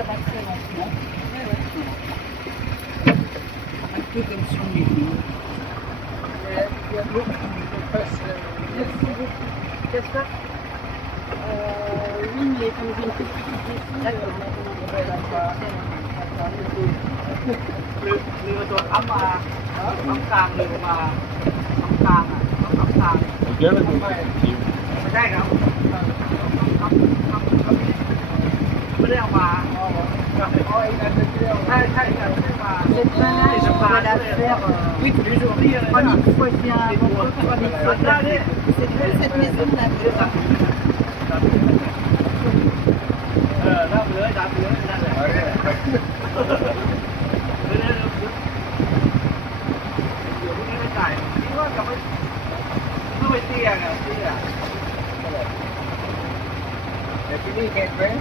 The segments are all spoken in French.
ça va très lentement. Un peu comme si on est venu. Il y a de l'eau qui passe. Merci beaucoup. C'est ça Oui, mais comme j'ai une petite ici, D'accord. Together with you. ไม่ได้ครับไม่ได้เอามาใช่ใช่ใช่ไม่ได้มา Cette manage, on va la faire oui tous les joursนี่เลย en une fois bien avant, en une fois bien. C'est belle cette maison là. รับเลยรับเลยนั่นแหละเดี๋ยวพรุ่งนี้ไม่จ่ายนี่ว่าจะไม่เตี้ยไงเตี้ย Il y a fini, il est fait.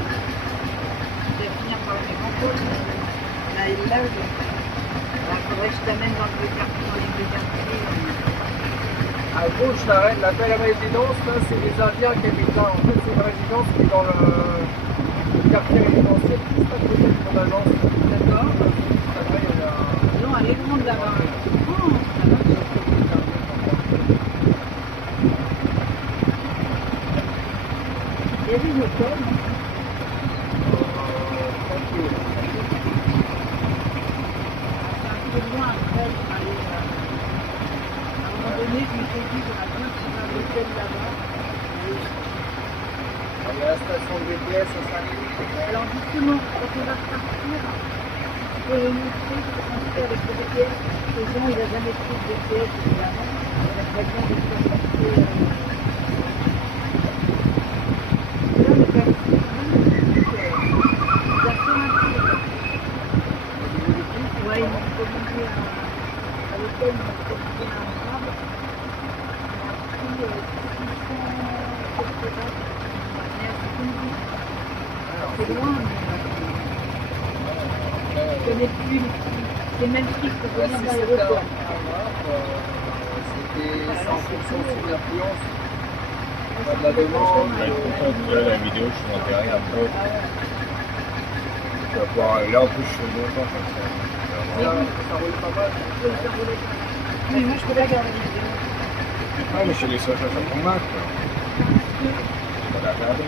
Je vais finir par les grands là il lève. Il faudrait que je t'amène dans les quartiers. À gauche, la belle résidence, là, c'est les Indiens qui habitent là. En fait, c'est une résidence qui est dans le quartier résidentiel, juste à côté de mon agence. D'accord. Après, il y a Non, elle est grande là-bas. Il y avait une école, non? tranquille. C'est un peu loin après pour aller. À un moment donné, je me suis dit, j'aurais bien trouvé un hôtel là-bas. Il y a la station de BTS à 5 minutes. Alors justement, quand on va repartir, tu peux nous montrer ce qu'on fait avec le BTS. Les gens, il n'a jamais pris de BTS, évidemment. On a très bien de se passer. Là, on est quand même ouais, ils m'ont commandé à l'hôtel, ils m'ont commandé un arabe. On a pris 680. C'est loin, mais je connais plus les mêmes prix que Ouais, venir si dans c'était l'aéroport. c'était 100% sous l'influence. Pas de la demande. Bah, écoute, quand tu as la vidéo, je suis enterré après. Tu vas pouvoir aller là en plus, je suis longtemps comme ça. Ça roule pas mal. Oui, moi je peux pas garder les vidéos. Ah, mais je suis les seuls à faire ton Mac, quoi. Tu vas la regarder.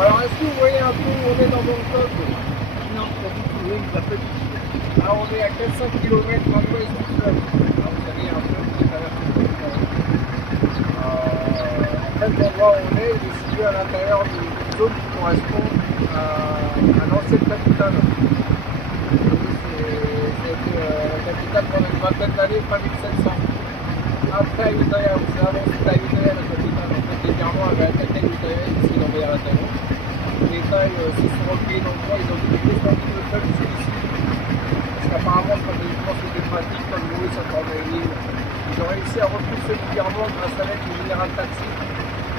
Alors, est-ce que vous voyez un peu où on est dans Bangkok? Non, pas du tout, oui, pas du tout. Là, on est à 400 km à l'ouest du fleuve. Là, vous avez un fleuve qui traverse le fleuve. En fait, l'endroit où on est, il est situé à l'intérieur d'une zone qui correspond à l'ancienne capitale. C'était la capitale pendant une vingtaine d'années, pas 1700. Après, Ayutthaya, vous savez, avant c'était Ayutthaya la capitale. En fait, les Birmans avaient attaqué Ayutthaya, ici dans Bharatanagar. Les Thaïs se sont repliés dans le coin, ils ont défendu le fleuve jusqu'ici. Parce qu'apparemment, stratégiquement, c'était pratique, comme vous voyez, ça formait une île. Ils ont réussi à repousser les Birmans grâce à l'aide du général Taxi.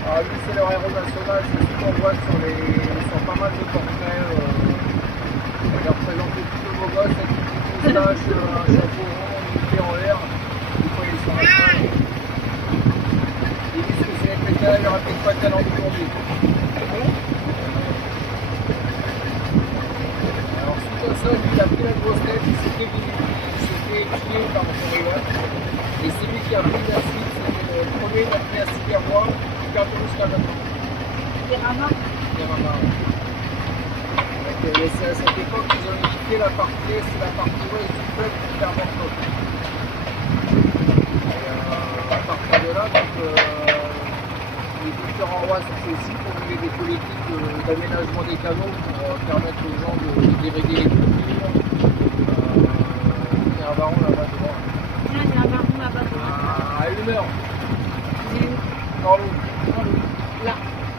Alors, lui, c'est leur héros national, c'est ce qu'on voit sur pas mal de portraits. Il a représenté tous les beaux gosses avec une petite moustache, un chapeau rond, une pied en l'air. Des fois, ils sont à cheval. Ils disent que c'est les pétales, il n'y aura peut-être pas de talent aujourd'hui. Alors, suite à ça, lui, il a pris la grosse tête, il s'est fait tuer par son rival. Et c'est lui qui a pris la suite, c'était le premier, il a pris la Sibérois, qui garde jusqu'à maintenant. C'est Rama. C'est à cette époque qu'ils ont unifié la partie est et la partie ouest du fleuve qui vers Bangkok. Et à partir de là, donc, les différents rois successifs ont mené des politiques d'aménagement des canaux pour permettre aux gens d'irriguer les cultures. Il y a un baron là-bas devant. Tiens, il y a un baron là-bas devant. À 1 heure, Il est où? dans l'eau. Là.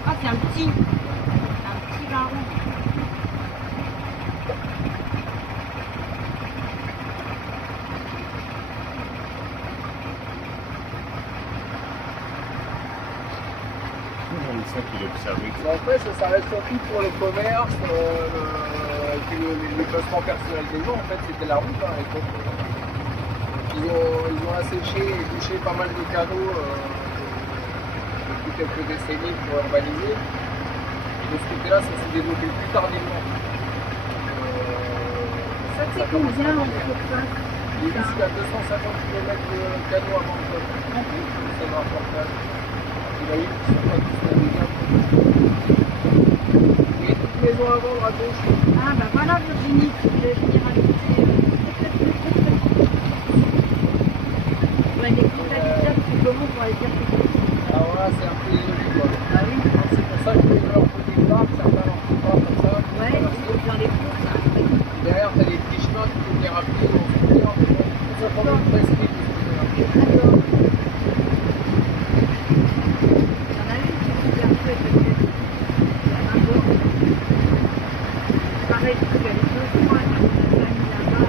Ah, c'est un petit baron. comme ça qu'il observait. En fait, ça s'arrête surtout pour le commerce, et puis les déplacements personnels des gens. En fait, c'était la route hein, à l'époque. Ils ont asséché et bouché pas mal de canaux depuis quelques décennies pour urbaniser. Et de ce côté-là, ça s'est développé plus tardivement. Ça fait combien en surface? Il est jusqu'à 250 km de canaux avant le sol. Ça va rapporter. Il a eu qui sont pas tous la dégâts. Il y a une petite maison à vendre à gauche. Ah bah voilà Virginie, tu voulais venir habiter. Ouais, mais quand t'habites là, tu comment pour aller faire tes courses? Ah voilà, c'est un peu isolé quoi. Ah oui. C'est pour ça que les gens font des parcs, certains leur font pas comme ça. Ouais, il faut faire les courses. Hein. Derrière, t'as des petits chemins, tu peux les rappeler au frontière. Ça prend une presqu'île de ce côté-là. D'accord. Il y en a une qui est super chouette peut-être. La main d'or. Pareil, tu peux aller 2 fois, tu as mis là-bas.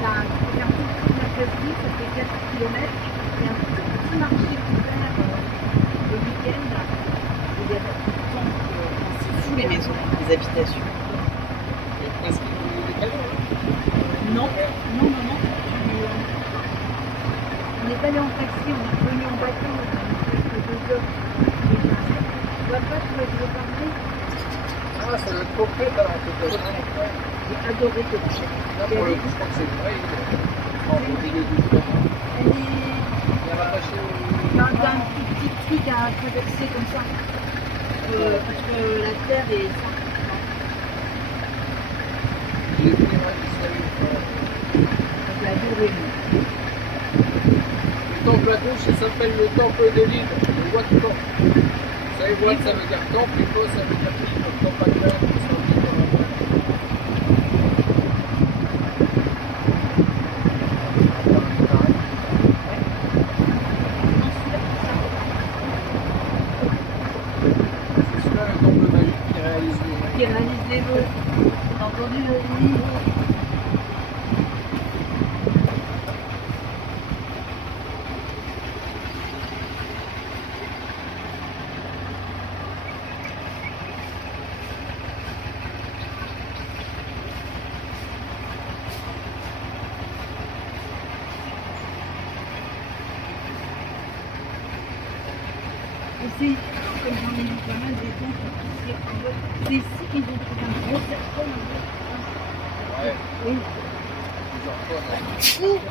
T'as un tout tour de la presqu'île, ça fait 4 km. Il y a un tout petit marché ouvert le week-end. Il y a C'est fou les maisons, les habitations. Et presqu'île des canaux, hein. Non, non, non, non. On est allé en taxi, on est revenu en bateau, on a mis quelques 2 heures. Tu vois pas, tu vas te parler. Ah, ça doit être concret alors peut-être. J'ai adoré cette chaîne. Là, pour le coup, je crois que c'est vrai. En milieu du temps. Elle est... Il est rattaché au. T'as un petit truc à traverser comme ça. Parce que la terre est... Il est venu à Je l'ai adoré. le temple à gauche, ça s'appelle le temple de l'île, le Wat Temple. Vous savez, Wat, ça veut dire temple, et Ko, ça veut dire l'île, le temple à terre, c'est un peu comme c'est celui-là le temple magique qui réalise Qui réalise les vœux. T'as entendu le livre? Aussi, comme j'en ai vu pas mal des gens c'est ici qu'ils ont trouvé un gros serpent. Ouais, Oui. plusieurs fois. Ouais.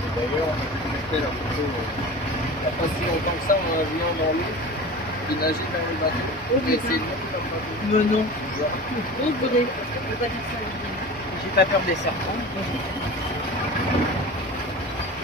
Et d'ailleurs, on a fait la photo, il n'y a pas si longtemps que ça, on a vu un dans l'eau qui nageait vers le bateau. Oh, Et putain. c'est le même comme bateau. Mais non, On voudrait. On peut pas dire ça. j'ai pas peur des serpents.